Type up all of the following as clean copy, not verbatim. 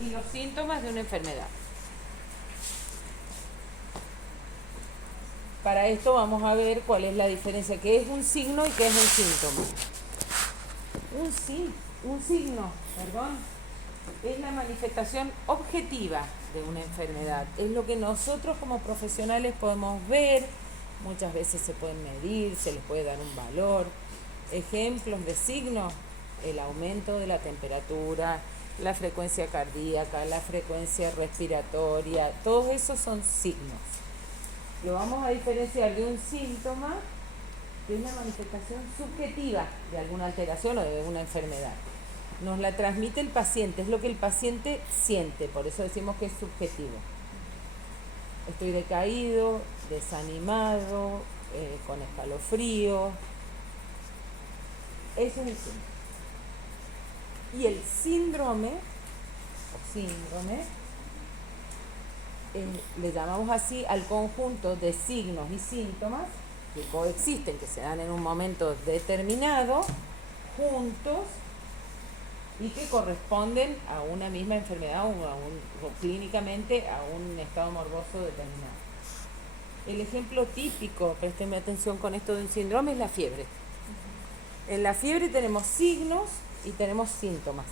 y los síntomas de una enfermedad. Para esto vamos a ver cuál es la diferencia, qué es un signo y qué es un síntoma. Un signo, perdón, es la manifestación objetiva de una enfermedad. Es lo que nosotros como profesionales podemos ver, muchas veces se pueden medir, se les puede dar un valor. Ejemplos de signos: el aumento de la temperatura, la frecuencia cardíaca, la frecuencia respiratoria, todos esos son signos. Lo vamos a diferenciar de un síntoma, que es la manifestación subjetiva de alguna alteración o de una enfermedad. Nos la transmite el paciente, es lo que el paciente siente, por eso decimos que es subjetivo. Estoy decaído, desanimado, con escalofrío. Eso es el síntoma. Y el síndrome, le llamamos así al conjunto de signos y síntomas que coexisten, que se dan en un momento determinado, juntos, y que corresponden a una misma enfermedad o clínicamente a un estado morboso determinado. El ejemplo típico, préstenme atención con esto de un síndrome, es la fiebre. En la fiebre tenemos signos y tenemos síntomas,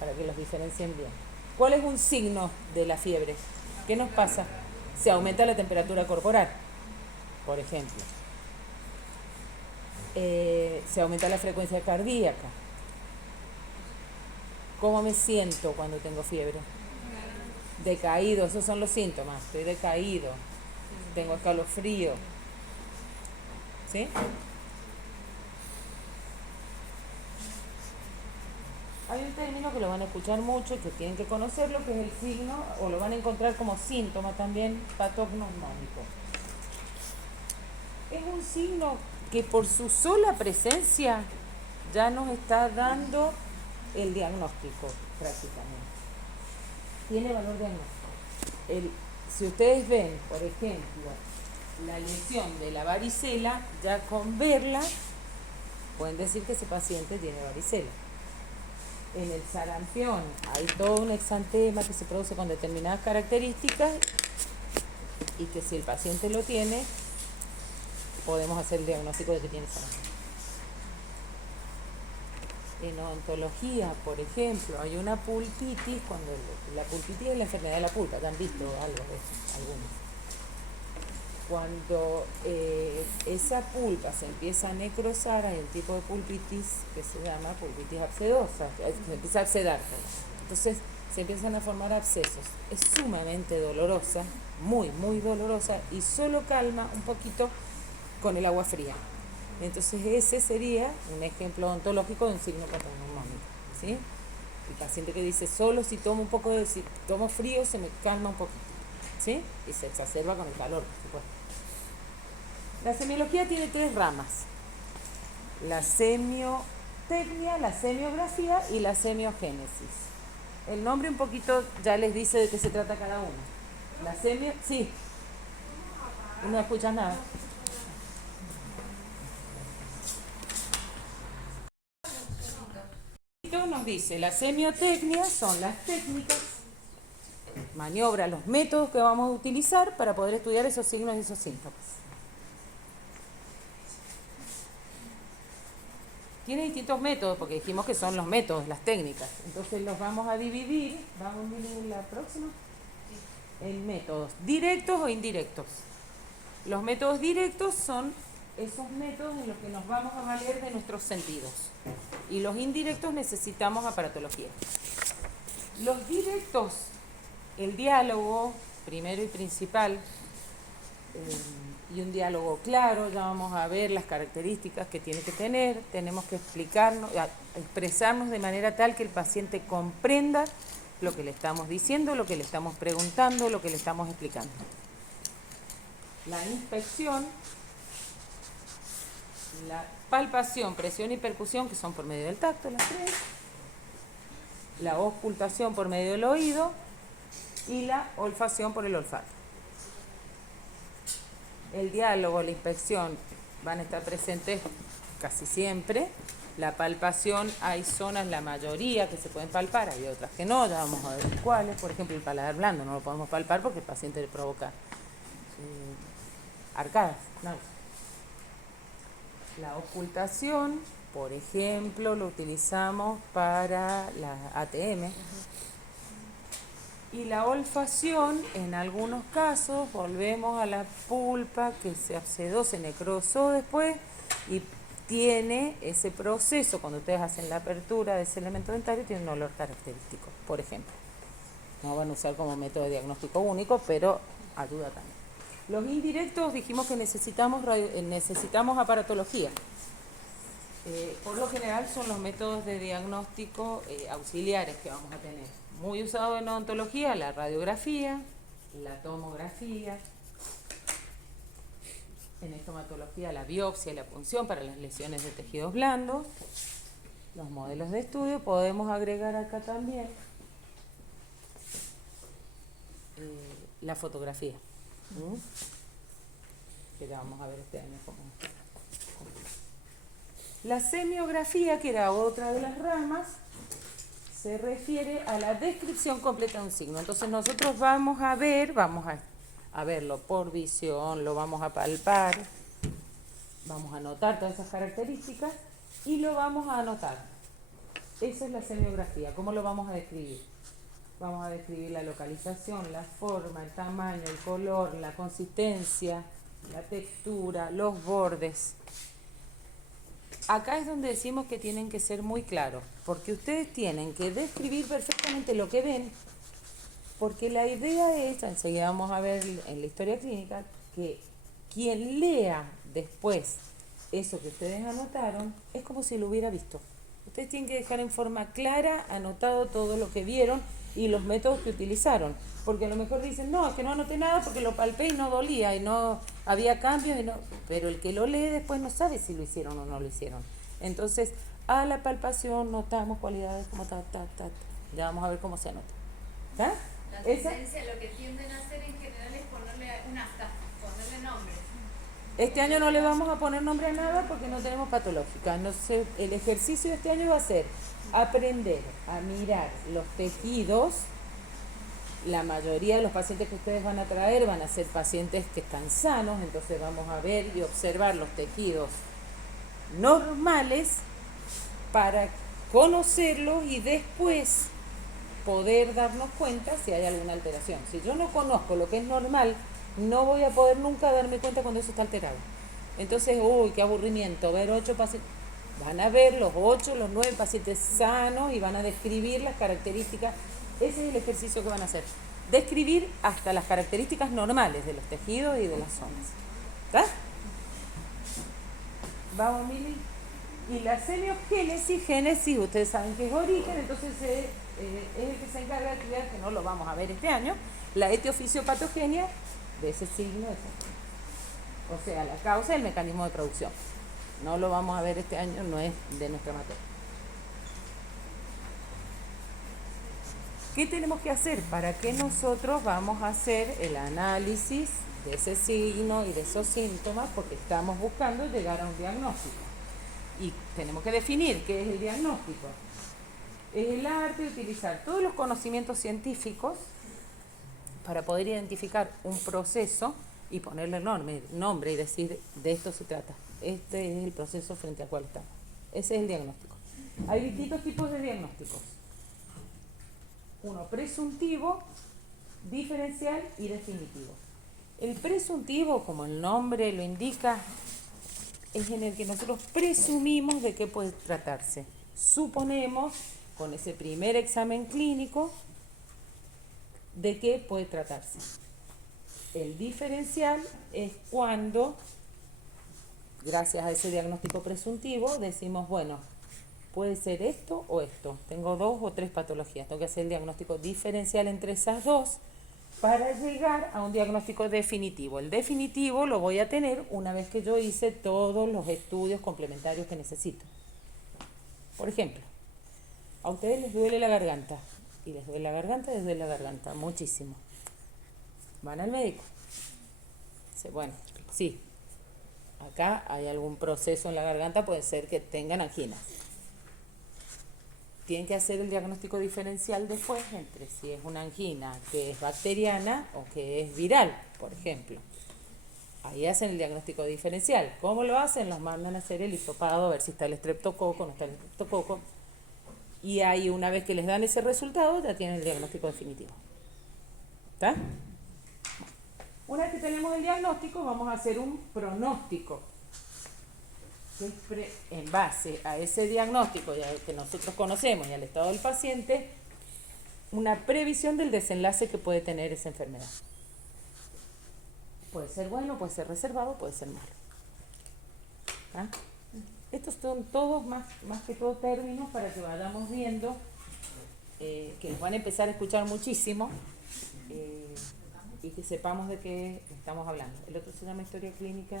para que los diferencien bien. ¿Cuál es un signo de la fiebre? ¿Qué nos pasa? Se aumenta la temperatura corporal, por ejemplo. Se aumenta la frecuencia cardíaca. ¿Cómo me siento cuando tengo fiebre? Decaído, esos son los síntomas. Estoy decaído, tengo escalofrío. ¿Sí? Hay un término que lo van a escuchar mucho y que tienen que conocerlo, que es el signo, o lo van a encontrar como síntoma también, patognomónico. Es un signo que por su sola presencia ya nos está dando el diagnóstico prácticamente. Tiene valor diagnóstico. Si ustedes ven, por ejemplo, la lesión de la varicela, ya con verla pueden decir que ese paciente tiene varicela. En el sarampión hay todo un exantema que se produce con determinadas características y que si el paciente lo tiene, podemos hacer el diagnóstico de que tiene sarampión. En odontología, por ejemplo, hay una pulpitis, cuando la pulpitis es la enfermedad de la pulpa, ¿ya han visto algo de eso? Algunos. Cuando esa pulpa se empieza a necrosar, hay un tipo de pulpitis que se llama pulpitis abscedosa, se empieza a abscedar. Entonces se empiezan a formar abscesos. Es sumamente dolorosa, muy, muy dolorosa, y solo calma un poquito con el agua fría. Entonces ese sería un ejemplo odontológico de un signo patognomónico, ¿sí? El paciente que dice, solo si tomo un poco si tomo frío se me calma un poquito, ¿sí? Y se exacerba con el calor, por supuesto. La semiología tiene 3 ramas: la semiotecnia, la semiografía y la semiogénesis. El nombre un poquito ya les dice de qué se trata cada uno. La sí. No escuchas nada. Nos dice, la semiotecnia son las técnicas, maniobras, los métodos que vamos a utilizar para poder estudiar esos signos y esos síntomas. Tiene distintos métodos, porque dijimos que son los métodos, las técnicas. Entonces los vamos a dividir, vamos a dividir la próxima, en métodos directos o indirectos. Los métodos directos son esos métodos en los que nos vamos a valer de nuestros sentidos. Y los indirectos necesitamos aparatología. Los directos, el diálogo, primero y principal, y un diálogo claro, ya vamos a ver las características que tiene que tener, tenemos que expresarnos de manera tal que el paciente comprenda lo que le estamos diciendo, lo que le estamos preguntando, lo que le estamos explicando. La inspección, la palpación, presión y percusión, que son por medio del tacto, las 3, la auscultación por medio del oído y la olfacción por el olfato. El diálogo, la inspección van a estar presentes casi siempre, La palpación, hay zonas, la mayoría que se pueden palpar, hay otras que no, ya vamos a ver cuáles. Por ejemplo, el paladar blando no lo podemos palpar porque el paciente le provoca arcadas, náuseas. La ocultación, por ejemplo, lo utilizamos para la ATM. Y la olfacción, en algunos casos, volvemos a la pulpa que se abscedó, se necrosó después y tiene ese proceso, cuando ustedes hacen la apertura de ese elemento dentario, tiene un olor característico, por ejemplo. No van a usar como método de diagnóstico único, pero ayuda también. Los indirectos dijimos que necesitamos aparatología. Por lo general son los métodos de diagnóstico auxiliares que vamos a tener. Muy usado en odontología, la radiografía, la tomografía. En estomatología, la biopsia y la punción para las lesiones de tejidos blandos. Los modelos de estudio, podemos agregar acá también la fotografía. Que ya vamos a ver este año cómo. La semiografía, que era otra de las ramas, se refiere a la descripción completa de un signo. Entonces nosotros vamos a verlo por visión, lo vamos a palpar, vamos a anotar todas esas características y lo vamos a anotar. Esa es la semiografía. ¿Cómo lo vamos a describir? Vamos a describir la localización, la forma, el tamaño, el color, la consistencia, la textura, los bordes. Acá es donde decimos que tienen que ser muy claros, porque ustedes tienen que describir perfectamente lo que ven, porque la idea es, enseguida vamos a ver en la historia clínica, que quien lea después eso que ustedes anotaron, es como si lo hubiera visto. Ustedes tienen que dejar en forma clara, anotado todo lo que vieron y los métodos que utilizaron. Porque a lo mejor dicen, no, es que no anoté nada porque lo palpé y no dolía y no había cambios. Pero el que lo lee después no sabe si lo hicieron o no lo hicieron. Entonces, a la palpación notamos cualidades como ya vamos a ver cómo se anota. ¿Ah? La tendencia, lo que tienden a hacer en general es ponerle un hasta, ponerle nombre. Este año no le vamos a poner nombre a nada porque no tenemos patológica. No sé, el ejercicio de este año va a ser aprender a mirar los tejidos. La mayoría de los pacientes que ustedes van a traer van a ser pacientes que están sanos, entonces vamos a ver y observar los tejidos normales para conocerlos y después poder darnos cuenta si hay alguna alteración. Si yo no conozco lo que es normal, no voy a poder nunca darme cuenta cuando eso está alterado. Entonces, uy, qué aburrimiento, ver 8 pacientes. Van a ver los 8, los 9 pacientes sanos y van a describir las características. Ese es el ejercicio que van a hacer. Describir hasta las características normales de los tejidos y de las zonas. ¿Está? Vamos, Mili. Y la génesis, ustedes saben que es origen, entonces es el que se encarga de estudiar, que no lo vamos a ver este año, la etiofisiopatogenia de ese signo. O sea, la causa y el mecanismo de producción. No lo vamos a ver este año, no es de nuestra materia. ¿Qué tenemos que hacer? ¿Para qué nosotros vamos a hacer el análisis de ese signo y de esos síntomas? Porque estamos buscando llegar a un diagnóstico. Y tenemos que definir qué es el diagnóstico. Es el arte de utilizar todos los conocimientos científicos para poder identificar un proceso y ponerle nombre y decir, de esto se trata. Este es el proceso frente al cual estamos. Ese es el diagnóstico. Hay distintos tipos de diagnósticos. Uno presuntivo, diferencial y definitivo. El presuntivo, como el nombre lo indica, es en el que nosotros presumimos de qué puede tratarse. Suponemos, con ese primer examen clínico, de qué puede tratarse. El diferencial es cuando, gracias a ese diagnóstico presuntivo, decimos, bueno, puede ser esto o esto. Tengo 2 o 3 patologías. Tengo que hacer el diagnóstico diferencial entre esas dos para llegar a un diagnóstico definitivo. El definitivo lo voy a tener una vez que yo hice todos los estudios complementarios que necesito. Por ejemplo, a ustedes les duele la garganta. Y les duele la garganta, muchísimo. Van al médico. Dice, bueno, sí, acá hay algún proceso en la garganta, puede ser que tengan anginas. tienen que hacer el diagnóstico diferencial después entre si es una angina que es bacteriana o que es viral, por ejemplo. Ahí hacen el diagnóstico diferencial. ¿Cómo lo hacen? Los mandan a hacer el hisopado a ver si está el estreptococo o no está el estreptococo. Y ahí, una vez que les dan ese resultado, ya tienen el diagnóstico definitivo. ¿Está? Una vez que tenemos el diagnóstico, vamos a hacer un pronóstico. Siempre en base a ese diagnóstico que nosotros conocemos y al estado del paciente, una previsión del desenlace que puede tener esa enfermedad. Puede ser bueno, puede ser reservado, puede ser malo. ¿Ah? Estos son todos más que todo términos para que vayamos viendo, que nos van a empezar a escuchar muchísimo y que sepamos de qué estamos hablando. El otro se llama historia clínica.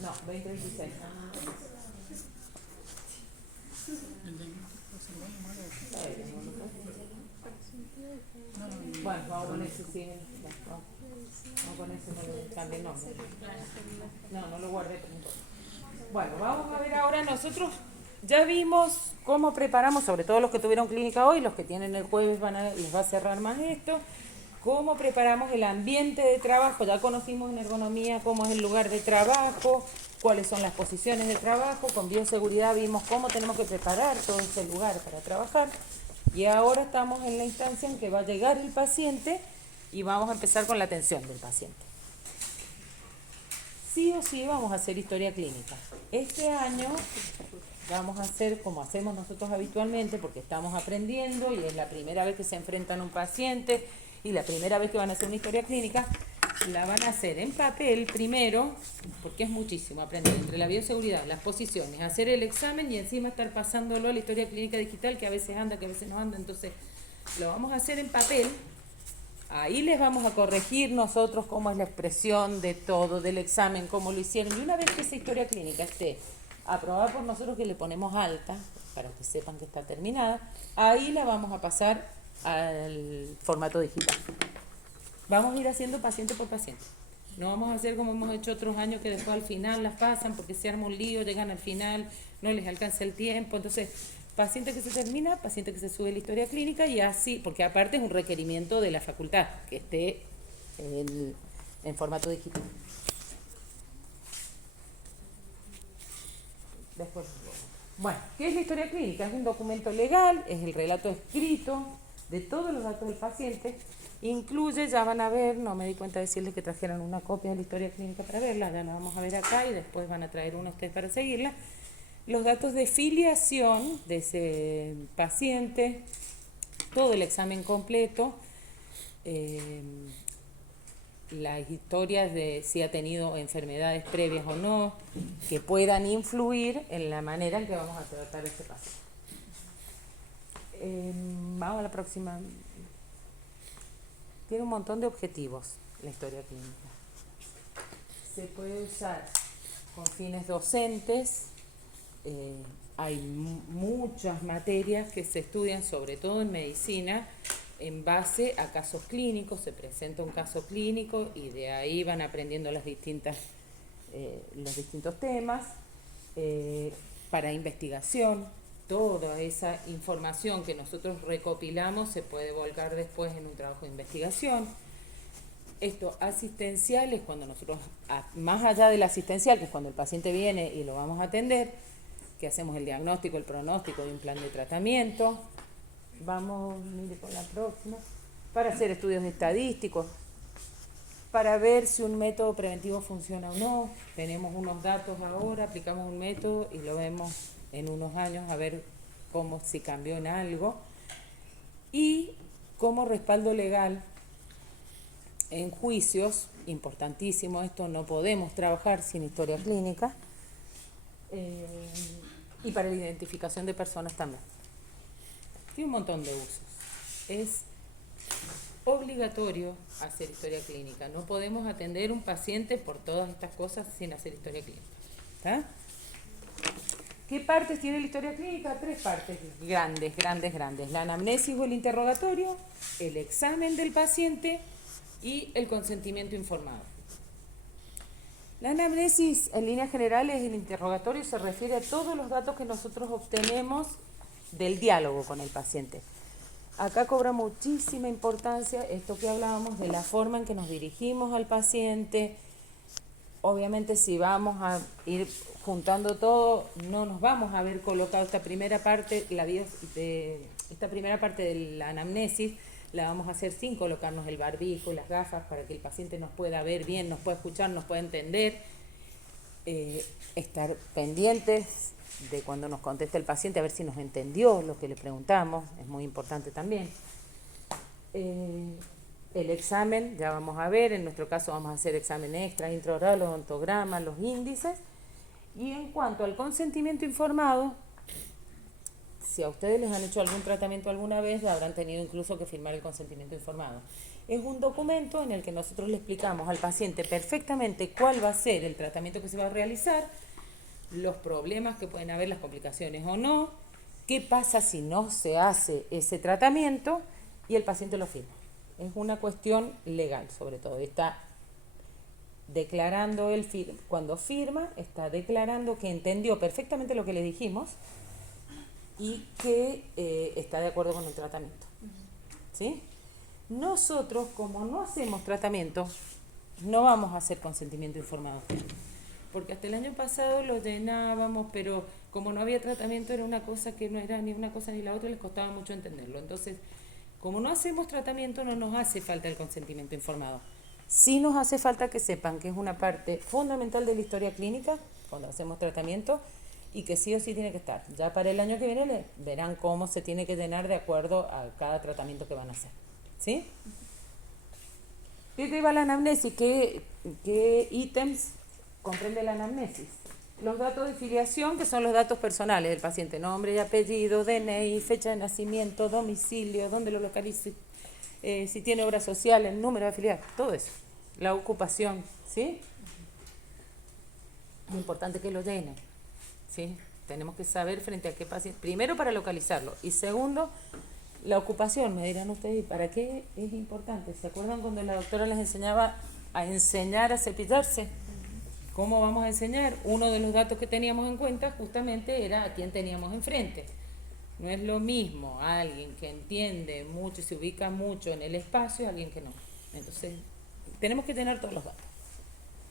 No, 2026. Bueno, vamos con ese, sí. Vamos con ese, no le cambie el nombre. No lo guardé. Bueno, vamos a ver ahora, nosotros ya vimos cómo preparamos, sobre todo los que tuvieron clínica hoy, los que tienen el jueves les va a cerrar más esto, cómo preparamos el ambiente de trabajo. Ya conocimos en ergonomía cómo es el lugar de trabajo, cuáles son las posiciones de trabajo. Con bioseguridad vimos cómo tenemos que preparar todo ese lugar para trabajar. Y ahora estamos en la instancia en que va a llegar el paciente y vamos a empezar con la atención del paciente. Sí o sí vamos a hacer historia clínica. Este año vamos a hacer como hacemos nosotros habitualmente, porque estamos aprendiendo y es la primera vez que se enfrentan a un paciente y la primera vez que van a hacer una historia clínica. La van a hacer en papel primero, porque es muchísimo aprender entre la bioseguridad, las posiciones, hacer el examen y encima estar pasándolo a la historia clínica digital, que a veces anda, que a veces no anda. Entonces lo vamos a hacer en papel. Ahí les vamos a corregir nosotros cómo es la expresión de todo, del examen, cómo lo hicieron. Y una vez que esa historia clínica esté aprobada por nosotros, que le ponemos alta, para que sepan que está terminada, ahí la vamos a pasar al formato digital. Vamos a ir haciendo paciente por paciente. No vamos a hacer como hemos hecho otros años, que después al final las pasan porque se arma un lío, llegan al final, no les alcanza el tiempo. Entonces, paciente que se termina, paciente que se sube la historia clínica y así, porque aparte es un requerimiento de la facultad que esté en formato digital. Después, bueno, ¿qué es la historia clínica? Es un documento legal, es el relato escrito de todos los datos del paciente. Incluye, ya van a ver, no me di cuenta de decirles que trajeran una copia de la historia clínica para verla, ya la vamos a ver acá y después van a traer una ustedes para seguirla. Los datos de filiación de ese paciente, todo el examen completo, las historias de si ha tenido enfermedades previas o no, que puedan influir en la manera en que vamos a tratar este paciente. Vamos a la próxima. Tiene un montón de objetivos la historia clínica. Se puede usar con fines docentes. Hay muchas materias que se estudian, sobre todo en medicina, en base a casos clínicos. Se presenta un caso clínico y de ahí van aprendiendo los distintos temas. Para investigación, toda esa información que nosotros recopilamos se puede volcar después en un trabajo de investigación. Esto asistencial es cuando nosotros, más allá del asistencial, que es cuando el paciente viene y lo vamos a atender, que hacemos el diagnóstico, el pronóstico de un plan de tratamiento. Vamos, mire, con la próxima. Para hacer estudios estadísticos, para ver si un método preventivo funciona o no. Tenemos unos datos ahora, aplicamos un método y lo vemos en unos años a ver si cambió en algo. Y como respaldo legal en juicios, importantísimo esto, no podemos trabajar sin historia clínica. Y para la identificación de personas también. Tiene un montón de usos. Es obligatorio hacer historia clínica. No podemos atender un paciente por todas estas cosas sin hacer historia clínica. ¿Está? ¿Qué partes tiene la historia clínica? 3 partes grandes. La anamnesis o el interrogatorio, el examen del paciente y el consentimiento informado. La anamnesis, en líneas generales, el interrogatorio se refiere a todos los datos que nosotros obtenemos del diálogo con el paciente. Acá cobra muchísima importancia esto que hablábamos de la forma en que nos dirigimos al paciente. Obviamente, si vamos a ir juntando todo, no nos vamos a haber colocado esta primera parte, esta primera parte de la anamnesis, la vamos a hacer sin colocarnos el barbijo, las gafas, para que el paciente nos pueda ver bien, nos pueda escuchar, nos pueda entender. Estar pendientes de cuando nos conteste el paciente, a ver si nos entendió lo que le preguntamos, es muy importante también. El examen, ya vamos a ver, en nuestro caso vamos a hacer examen extra, intraoral, odontograma, los índices. Y en cuanto al consentimiento informado, si a ustedes les han hecho algún tratamiento alguna vez, habrán tenido incluso que firmar el consentimiento informado. Es un documento en el que nosotros le explicamos al paciente perfectamente cuál va a ser el tratamiento que se va a realizar, los problemas que pueden haber, las complicaciones o no, qué pasa si no se hace ese tratamiento, y el paciente lo firma. Es una cuestión legal, sobre todo. Está declarando cuando firma, está declarando que entendió perfectamente lo que le dijimos y que está de acuerdo con el tratamiento. ¿Sí? Nosotros, como no hacemos tratamiento, no vamos a hacer consentimiento informado. Porque hasta el año pasado lo llenábamos, pero como no había tratamiento, era una cosa que no era ni una cosa ni la otra, les costaba mucho entenderlo. Entonces, como no hacemos tratamiento, no nos hace falta el consentimiento informado. Sí nos hace falta que sepan que es una parte fundamental de la historia clínica cuando hacemos tratamiento, y que sí o sí tiene que estar. Ya para el año que viene verán cómo se tiene que llenar de acuerdo a cada tratamiento que van a hacer. ¿Sí? ¿Qué lleva la anamnesis? ¿Qué ítems comprende la anamnesis? Los datos de filiación, que son los datos personales del paciente: nombre y apellido, DNI, fecha de nacimiento, domicilio, dónde lo localice, si tiene obra social, el número de afiliados, todo eso. La ocupación, ¿sí? Muy importante que lo llenen, ¿sí? Tenemos que saber frente a qué paciente, primero para localizarlo, y segundo, la ocupación. Me dirán ustedes, ¿para qué es importante? ¿Se acuerdan cuando la doctora les enseñaba a enseñar a cepillarse? ¿Cómo vamos a enseñar? Uno de los datos que teníamos en cuenta justamente era a quién teníamos enfrente. No es lo mismo alguien que entiende mucho y se ubica mucho en el espacio a alguien que no. Entonces, tenemos que tener todos los datos.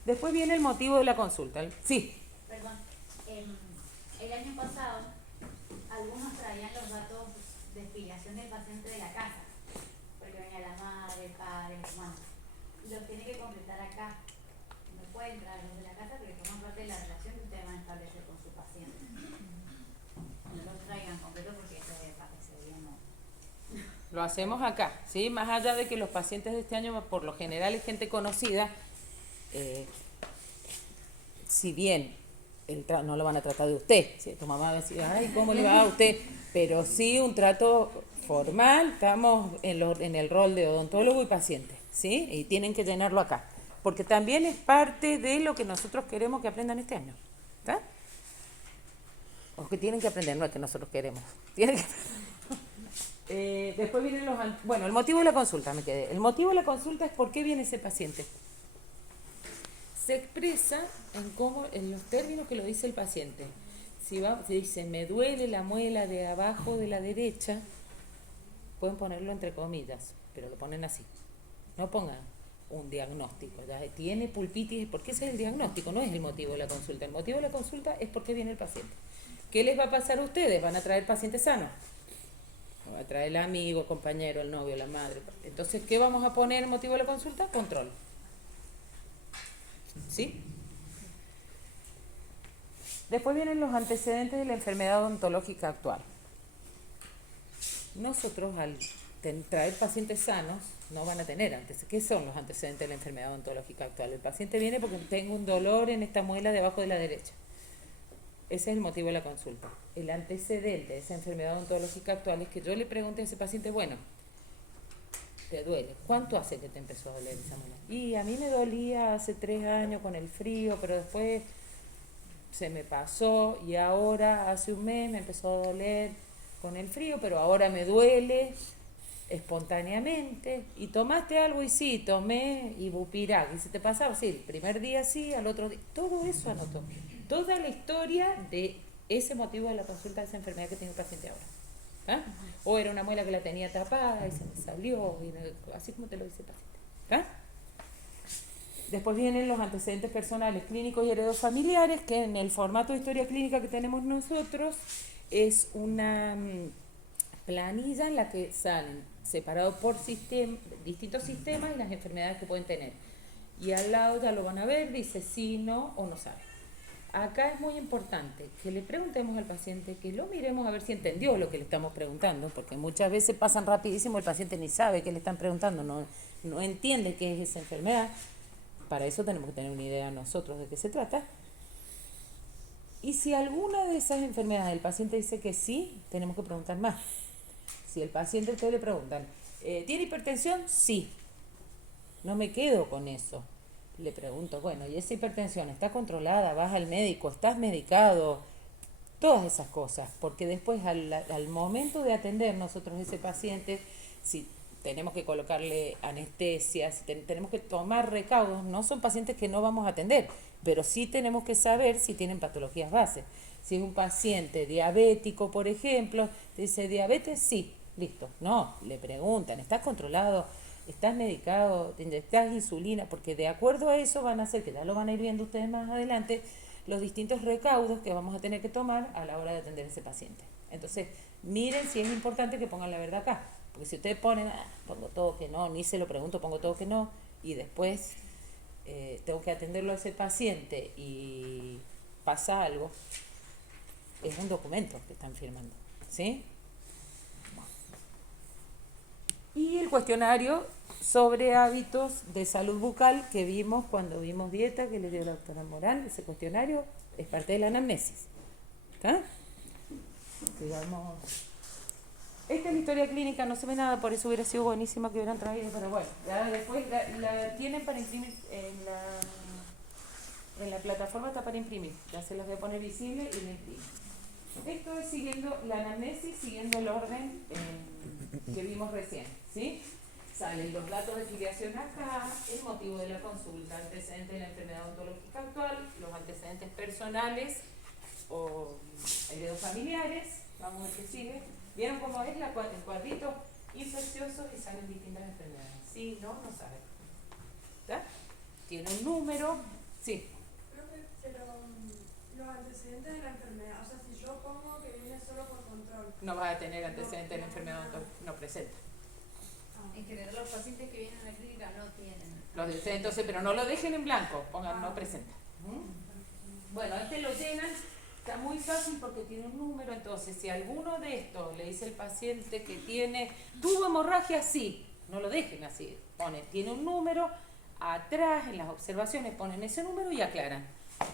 Después viene el motivo de la consulta. Sí. Perdón, el año pasado algunos traían los datos de filiación del paciente de la casa, porque venía la madre, el padre, el hermano. Los tiene que completar acá. No pueden traer los de la casa porque forman parte de la relación que ustedes van a establecer con su paciente. No los traigan completos porque eso parecería no. Lo hacemos acá, ¿sí? Más allá de que los pacientes de este año, por lo general, es gente conocida, si bien no lo van a tratar de usted, ¿sí? Tu mamá va a decir, ay, ¿cómo le va a usted? Pero sí un trato formal, estamos en el rol de odontólogo y paciente, ¿sí? Y tienen que llenarlo acá, porque también es parte de lo que nosotros queremos que aprendan este año, ¿está? O que tienen que aprender, no es que nosotros queremos, tienen que después vienen el motivo de la consulta, me quedé. El motivo de la consulta es por qué viene ese paciente. Se expresa en los términos que lo dice el paciente. Si dice, me duele la muela de abajo de la derecha, pueden ponerlo entre comillas, pero lo ponen así. No pongan un diagnóstico, ya tiene pulpitis, porque ese es el diagnóstico, no es el motivo de la consulta. El motivo de la consulta es por qué viene el paciente. ¿Qué les va a pasar a ustedes? ¿Van a traer pacientes sanos? Va a traer el amigo, compañero, el novio, la madre. Entonces, ¿qué vamos a poner en motivo de la consulta? Control. ¿Sí? Después vienen los antecedentes de la enfermedad odontológica actual. Nosotros, al traer pacientes sanos, no van a tener antecedentes. ¿Qué son los antecedentes de la enfermedad odontológica actual? El paciente viene porque tengo un dolor en esta muela debajo de la derecha. Ese es el motivo de la consulta. El antecedente de esa enfermedad odontológica actual es que yo le pregunte a ese paciente, bueno, ¿te duele? ¿Cuánto hace que te empezó a doler esa muela? Y a mí me dolía hace 3 años con el frío, pero después se me pasó y ahora hace un mes me empezó a doler con el frío, pero ahora me duele. espontáneamente, y tomaste algo y sí, tomé ibupirac, y se te pasaba, sí, el primer día sí, al otro día, todo eso anotó, toda la historia de ese motivo de la consulta de esa enfermedad que tiene el paciente ahora. ¿Ah? O era una muela que la tenía tapada y se me salió, así como te lo dice el paciente. ¿Ah? Después vienen los antecedentes personales, clínicos y heredofamiliares, que en el formato de historia clínica que tenemos nosotros es una planilla en la que salen separados por distintos sistemas y las enfermedades que pueden tener. Y al lado ya lo van a ver, dice sí, no o no sabe. Acá es muy importante que le preguntemos al paciente, que lo miremos a ver si entendió lo que le estamos preguntando, porque muchas veces pasan rapidísimo, el paciente ni sabe qué le están preguntando, no entiende qué es esa enfermedad. Para eso tenemos que tener una idea nosotros de qué se trata. Y si alguna de esas enfermedades el paciente dice que sí, tenemos que preguntar más. Si el paciente, ustedes le preguntan, ¿tiene hipertensión? Sí. No me quedo con eso. Le pregunto, bueno, ¿y esa hipertensión está controlada? ¿Vas al médico? ¿Estás medicado? Todas esas cosas, porque después al momento de atender nosotros a ese paciente, si tenemos que colocarle anestesia, si tenemos que tomar recaudos, no son pacientes que no vamos a atender, pero sí tenemos que saber si tienen patologías base. Si es un paciente diabético, por ejemplo, dice diabetes, sí, listo. No, le preguntan, ¿estás controlado? ¿Estás medicado? ¿Te inyectas insulina? Porque de acuerdo a eso van a hacer, que ya lo van a ir viendo ustedes más adelante, los distintos recaudos que vamos a tener que tomar a la hora de atender a ese paciente. Entonces, miren si es importante que pongan la verdad acá. Porque si ustedes ponen, pongo todo que no, ni se lo pregunto, pongo todo que no, y después tengo que atenderlo a ese paciente y pasa algo, es un documento que están firmando, ¿sí? Y el cuestionario sobre hábitos de salud bucal que vimos cuando vimos dieta, que le dio la doctora Morán, ese cuestionario es parte de la anamnesis. ¿Está? Digamos, esta es la historia clínica, no se ve nada, por eso hubiera sido buenísima que hubieran traído, pero bueno, ya después la tienen para imprimir en la plataforma, está para imprimir, ya se las voy a poner visible y la imprimo. Esto es siguiendo la anamnesis, siguiendo el orden que vimos recién, ¿sí? Salen los datos de filiación acá, el motivo de la consulta, antecedentes de la enfermedad ontológica actual, los antecedentes personales o heredofamiliares, vamos a ver qué sigue. ¿Vieron cómo es el cuadrito infeccioso y salen distintas enfermedades? Sí, no saben. ¿Está? Tiene un número, sí. Pero los antecedentes de la enfermedad, o sea, si yo pongo que viene solo por control. No vas a tener antecedentes de la enfermedad ontológica, no presenta. En general los pacientes que vienen a la clínica no tienen. Los antecedentes, entonces, pero no lo dejen en blanco, pongan no presenta. Bueno, lo llenan. Está muy fácil porque tiene un número, entonces si alguno de estos le dice el paciente que tuvo hemorragia, sí, no lo dejen así, tiene un número, atrás en las observaciones ponen ese número y aclaran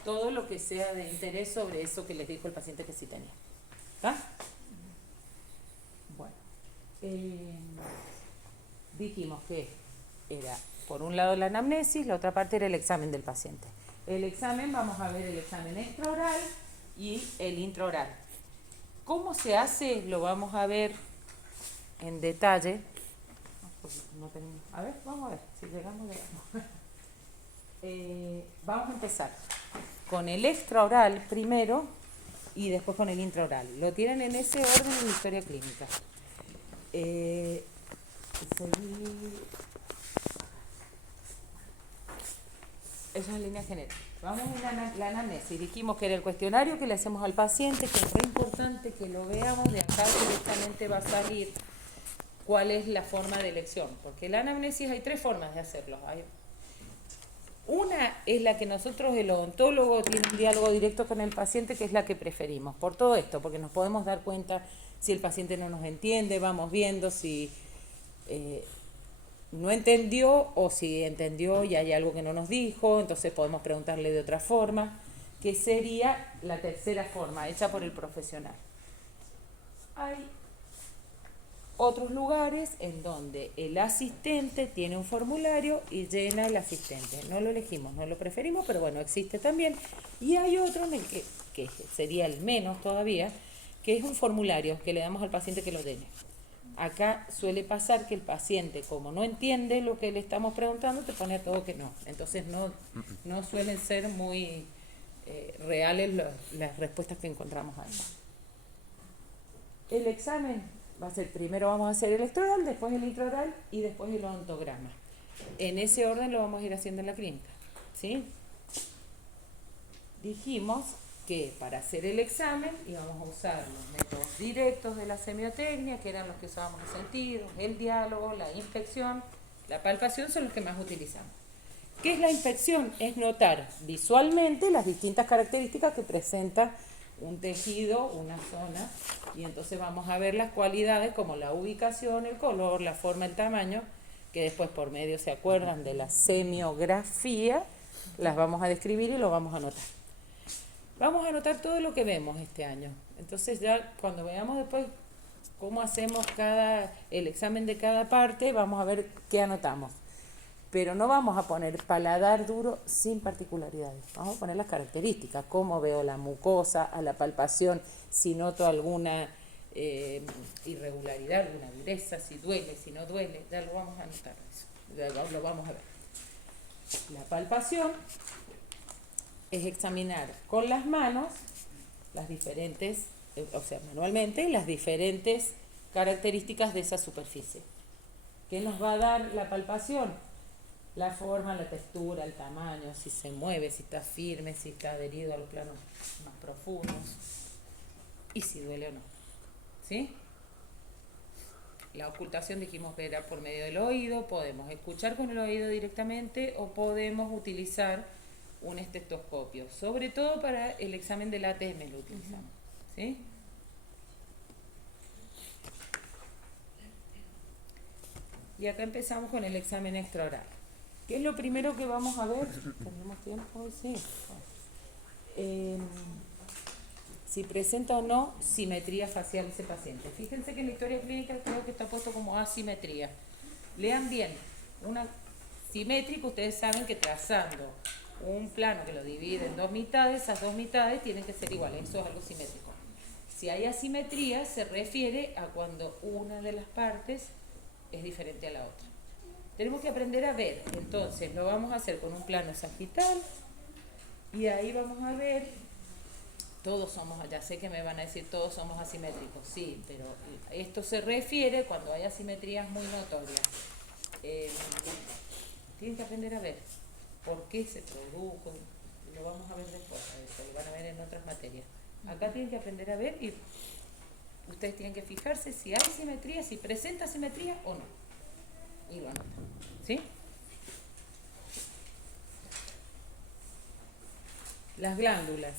todo lo que sea de interés sobre eso que les dijo el paciente que sí tenía. ¿Está? Bueno, dijimos que era por un lado la anamnesis, la otra parte era el examen del paciente. El examen, vamos a ver el examen extraoral y el intraoral. ¿Cómo se hace? Lo vamos a ver en detalle. A ver, vamos a ver si llegamos. Vamos a empezar con el extraoral primero y después con el intraoral. Lo tienen en ese orden en la historia clínica. Eso es en línea general. Vamos en la anamnesis. Dijimos que era el cuestionario que le hacemos al paciente, que es muy importante que lo veamos. De acá directamente va a salir cuál es la forma de elección. Porque la anamnesis hay 3 formas de hacerlo. Una es la que nosotros, el odontólogo, tiene un diálogo directo con el paciente, que es la que preferimos. Por todo esto, porque nos podemos dar cuenta si el paciente no nos entiende, vamos viendo si no entendió o si entendió y hay algo que no nos dijo, entonces podemos preguntarle de otra forma, que sería la tercera forma, hecha por el profesional. Hay otros lugares en donde el asistente tiene un formulario y llena el asistente. No lo elegimos, no lo preferimos, pero bueno, existe también. Y hay otro en el que sería el menos todavía, que es un formulario que le damos al paciente que lo llene. Acá suele pasar que el paciente, como no entiende lo que le estamos preguntando, te pone a todo que no. Entonces no suelen ser muy reales las respuestas que encontramos ahí. El examen va a ser, primero vamos a hacer el electroral, después el intraoral y después el odontograma. En ese orden lo vamos a ir haciendo en la clínica, ¿sí? Dijimos que para hacer el examen íbamos a usar los métodos directos de la semiotecnia, que eran los que usábamos los sentidos, el diálogo, la inspección, la palpación, son los que más utilizamos. ¿Qué es la inspección? Es notar visualmente las distintas características que presenta un tejido, una zona, y entonces vamos a ver las cualidades como la ubicación, el color, la forma, el tamaño, que después por medio, ¿se acuerdan?, de la semiografía, las vamos a describir y lo vamos a anotar. Vamos a anotar todo lo que vemos este año. Entonces ya cuando veamos después cómo hacemos el examen de cada parte, vamos a ver qué anotamos. Pero no vamos a poner paladar duro sin particularidades. Vamos a poner las características, cómo veo la mucosa, a la palpación, si noto alguna irregularidad, alguna dureza, si duele, si no duele, ya lo vamos a anotar, eso, ya lo vamos a ver. La palpación es examinar con las manos las diferentes, o sea, manualmente, las diferentes características de esa superficie. ¿Qué nos va a dar la palpación? La forma, la textura, el tamaño, si se mueve, si está firme, si está adherido a los planos más profundos y si duele o no. ¿Sí? La ocultación dijimos que era por medio del oído, podemos escuchar con el oído directamente o podemos utilizar un estetoscopio, sobre todo para el examen del ATM lo utilizamos. ¿Sí? Y acá empezamos con el examen extraoral. ¿Qué es lo primero que vamos a ver? ¿Tenemos tiempo hoy? Sí. Si presenta o no simetría facial ese paciente. Fíjense que en la historia clínica creo que está puesto como asimetría. Lean bien. Una simétrica, ustedes saben que trazando un plano que lo divide en dos mitades, esas dos mitades tienen que ser iguales. Eso es algo simétrico. Si hay asimetría, se refiere a cuando una de las partes es diferente a la otra. Tenemos que aprender a ver. Entonces lo vamos a hacer con un plano sagital y ahí vamos a ver, todos somos, ya sé que me van a decir todos somos asimétricos, sí, pero esto se refiere cuando hay asimetrías muy notorias. Tienen que aprender a ver por qué se produjo, lo vamos a ver después, eso lo van a ver en otras materias. Acá tienen que aprender a ver y ustedes tienen que fijarse si hay simetría, si presenta simetría o no. Y lo anotan, ¿sí? Las glándulas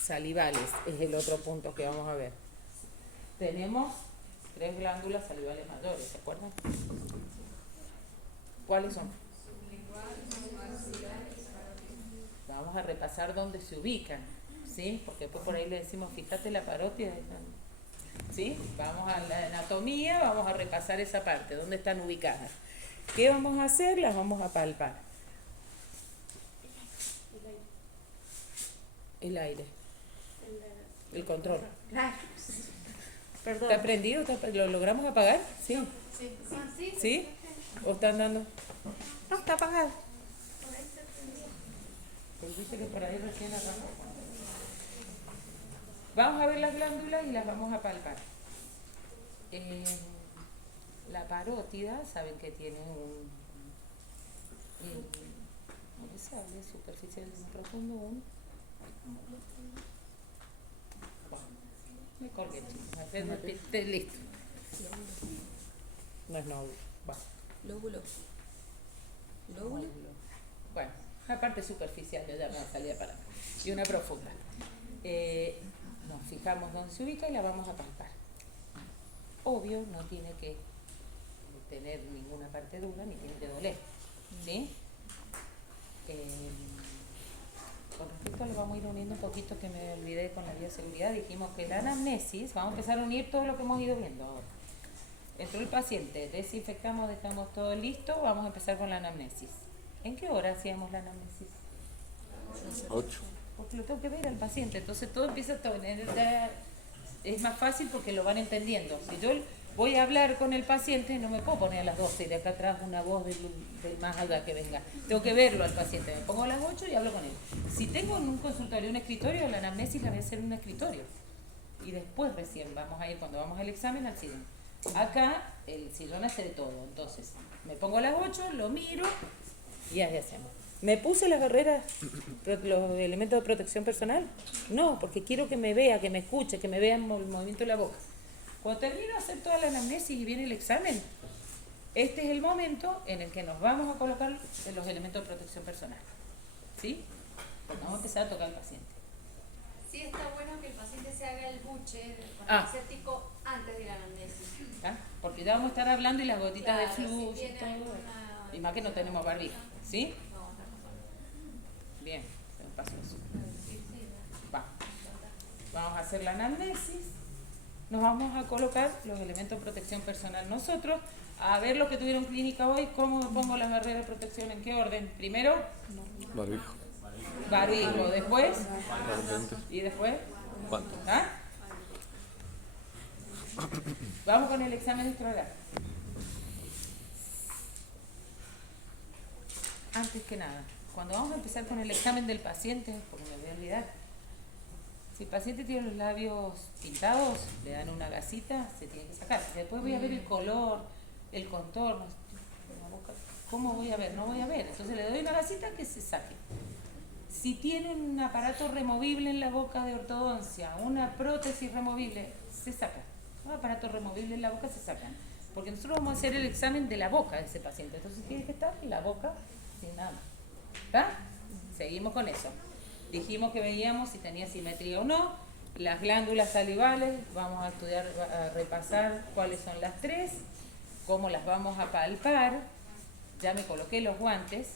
salivales es el otro punto que vamos a ver. Tenemos 3 glándulas salivales mayores, ¿se acuerdan? ¿Cuáles son? Vamos a repasar dónde se ubican, ¿sí? Porque después por ahí le decimos, fíjate la parótida, ¿sí? Vamos a la anatomía, vamos a repasar esa parte, dónde están ubicadas. ¿Qué vamos a hacer? Las vamos a palpar. El aire. El control. Perdón. ¿Está prendido? ¿Lo logramos apagar? ¿Sí? Sí. ¿Sí? ¿O están dando? No, está apagado. Pues dice que por ahí recién arrancó. Vamos a ver las glándulas y las vamos a palpar. La parótida, saben que tiene ¿cómo se habla? Superficial profundo, me colgué, chicos. Listo. No es nódulo. Lóbulo. Lóbulo. Bueno, una parte superficial de la salida para acá. Y una profunda. Nos fijamos dónde se ubica y la vamos a palpar. Obvio, no tiene que tener ninguna parte dura ni tiene que doler. ¿Sí? Con respecto a lo vamos a ir uniendo un poquito que me olvidé con la bioseguridad. Dijimos que la anamnesis, vamos a empezar a unir todo lo que hemos ido viendo ahora. Entró el paciente, desinfectamos, dejamos todo listo, vamos a empezar con la anamnesis. ¿En qué hora hacíamos la anamnesis? 8. Porque lo tengo que ver al paciente, entonces todo empieza a tener, es más fácil porque lo van entendiendo. Si yo voy a hablar con el paciente, no me puedo poner a las 12 y de acá atrás una voz del más allá que venga. Tengo que verlo al paciente. Me pongo a las 8 y hablo con él. Si tengo en un consultorio un escritorio, la anamnesis la voy a hacer en un escritorio. Y después recién vamos a ir, cuando vamos al examen, al sillón. Acá el sillón hace de todo. Entonces, me pongo a las 8, lo miro y así hacemos. ¿Me puse las barreras, los elementos de protección personal? No, porque quiero que me vea, que me escuche, que me vea el movimiento de la boca. Cuando termino de hacer toda la anamnesis y viene el examen, este es el momento en el que nos vamos a colocar los elementos de protección personal. ¿Sí? Porque vamos a empezar a tocar al paciente. Sí, está bueno que el paciente se haga el buche Ah. antiséptico antes de la anamnesis. ¿Está? Porque ya vamos a estar hablando y las gotitas Claro, de flux si y tiene todo. alguna- Y más que no tenemos barbilla. ¿Sí? No, otra cosa. Bien, se me pasó eso. Sí, sí, Va. Vamos a hacer la anamnesis. Nos vamos a colocar los elementos de protección personal nosotros, a ver los que tuvieron clínica hoy, cómo me pongo las barreras de protección, en qué orden. Primero, Barbijo. barbijo, después, Barbante. y después, Guantes. ¿ah? Vamos con el examen extraoral. Antes que nada, cuando vamos a empezar con el examen del paciente, porque me voy a olvidar, si el paciente tiene los labios pintados, le dan una gasita, se tiene que sacar. Después voy a ver el color, el contorno. La boca, ¿cómo voy a ver? No voy a ver. Entonces le doy una gasita que se saque. Si tiene un aparato removible en la boca de ortodoncia, una prótesis removible, se saca. Un aparato removible en la boca se saca. Porque nosotros vamos a hacer el examen de la boca de ese paciente. Entonces tiene que estar la boca sin nada más. ¿Está? Seguimos con eso. Dijimos que veíamos si tenía simetría o no. Las glándulas salivales, vamos a estudiar, a repasar cuáles son las tres, cómo las vamos a palpar. Ya me coloqué los guantes,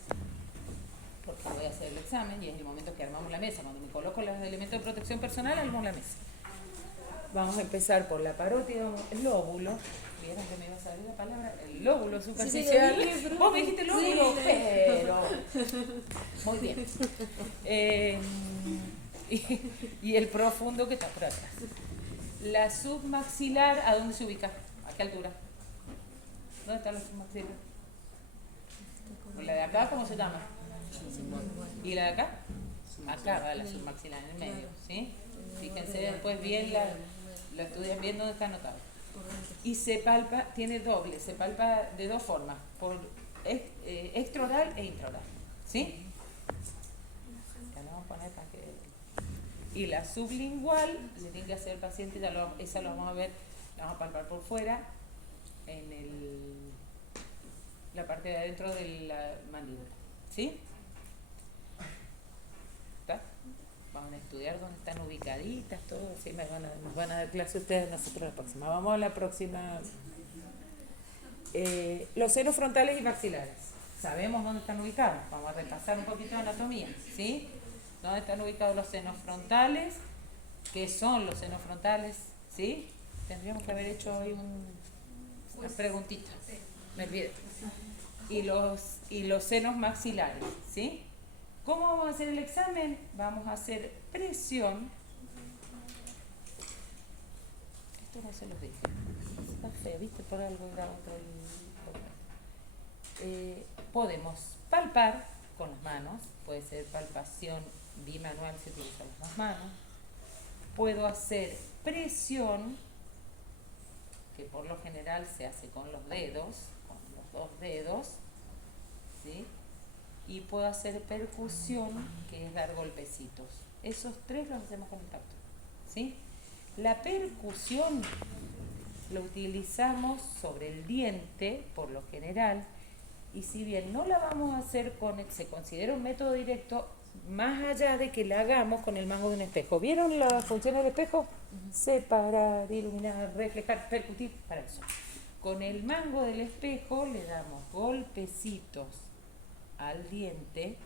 porque voy a hacer el examen y es el momento que armamos la mesa. Cuando me coloco los elementos de protección personal, armamos la mesa. Vamos a empezar por la parótida, el lóbulo. ¿Vieron que me iba a salir la palabra? El lóbulo superficial. Sí, lo dije, pero- Vos me dijiste lóbulo, Sí. pero... Muy bien. Y el profundo que está por atrás. La submaxilar, ¿a dónde se ubica? ¿A qué altura? ¿Dónde está la submaxilar? ¿La de acá cómo se llama? ¿Y la de acá? Acá va la submaxilar, en el medio, ¿sí? Fíjense después bien, la estudian bien donde está anotado. Y se palpa, tiene doble, se palpa de dos formas, por extraoral e intraoral, ¿sí? Ya lo vamos a poner para que... Y la sublingual, le tiene que hacer el paciente, esa lo vamos a ver, la vamos a palpar por fuera, en la parte de adentro de la mandíbula, ¿sí? ¿Está? Vamos a estudiar dónde están ubicaditas, todo, así nos van a dar clase ustedes, nosotros la próxima. Vamos a la próxima. Los senos frontales y maxilares. Sabemos dónde están ubicados. Vamos a repasar un poquito de anatomía, ¿sí? ¿Dónde están ubicados los senos frontales? ¿Qué son los senos frontales? ¿Sí? Tendríamos que haber hecho hoy unas preguntitas. Me olvidé. Y los senos maxilares, ¿sí? ¿Cómo vamos a hacer el examen? Vamos a hacer presión. Esto no se los dije. Está feo, ¿viste? Por algo era otro. Podemos palpar con las manos. Puede ser palpación bimanual si utilizamos las manos. Puedo hacer presión, que por lo general se hace con los dedos, con los dos dedos, ¿sí? Y puedo hacer percusión, que es dar golpecitos. Esos tres los hacemos con el tacto, ¿sí? La percusión lo utilizamos sobre el diente, por lo general, y si bien no la vamos a hacer se considera un método directo, más allá de que la hagamos con el mango de un espejo. ¿Vieron las funciones del espejo? Separar, iluminar, reflejar, percutir, para eso. Con el mango del espejo le damos golpecitos al diente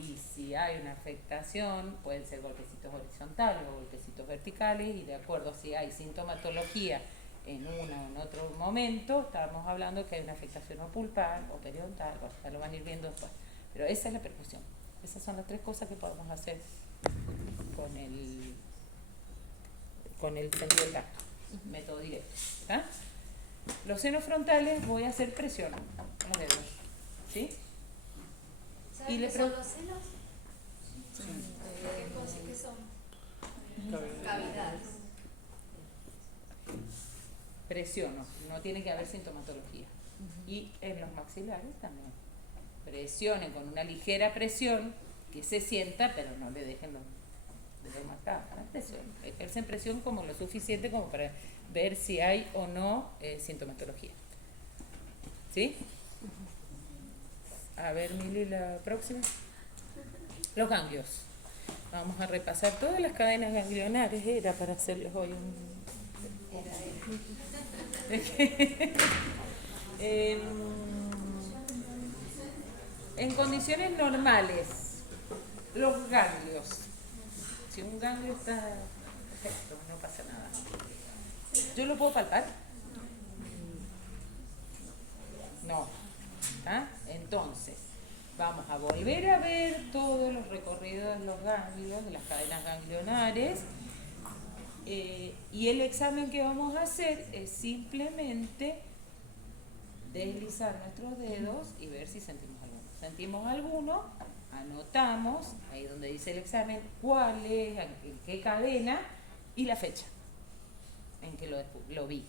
y si hay una afectación pueden ser golpecitos horizontales o golpecitos verticales y de acuerdo a si hay sintomatología en uno o en otro momento, estamos hablando que hay una afectación o pulpar o periodontal, ya lo van a ir viendo después, pero esa es la percusión. Esas son las tres cosas que podemos hacer con el sentido del tacto, método directo, ¿está? Los senos frontales voy a hacer presión con los dedos, ¿sí? ¿Sabes Y le qué son pre- los senos? ¿Qué cosas que son? Cavidades. Presiono, no tiene que haber sintomatología. Y en los maxilares también. Presionen con una ligera presión que se sienta, pero no le dejen los dedos marcados. Presión. Ejercen presión como lo suficiente como para ver si hay o no sintomatología. ¿Sí? A ver, Mili, la próxima. Los ganglios. Vamos a repasar todas las cadenas ganglionares. Era para hacerles hoy un... En condiciones normales, los ganglios. Si un ganglio está perfecto, no pasa nada. ¿Yo lo puedo palpar? No. ¿Ah? Entonces, vamos a volver a ver todos los recorridos de los ganglios, de las cadenas ganglionares. Y el examen que vamos a hacer es simplemente deslizar nuestros dedos y ver si sentimos alguno. Sentimos alguno, anotamos, ahí donde dice el examen, cuál es, en qué cadena y la fecha en que lo vi.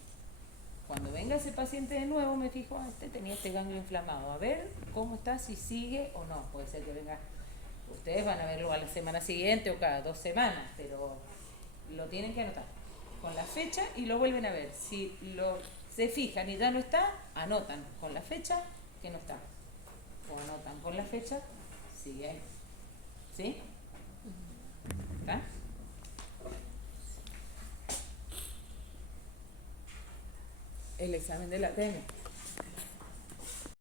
Cuando venga ese paciente de nuevo me fijo, este tenía este ganglio inflamado, a ver cómo está, si sigue o no. Puede ser que venga, ustedes van a verlo a la semana siguiente o cada 2 semanas, pero lo tienen que anotar con la fecha y lo vuelven a ver. Si se fijan y ya no está, anotan con la fecha que no está. O anotan con la fecha, sigue ahí. ¿Sí? ¿Está? El examen de la ADN.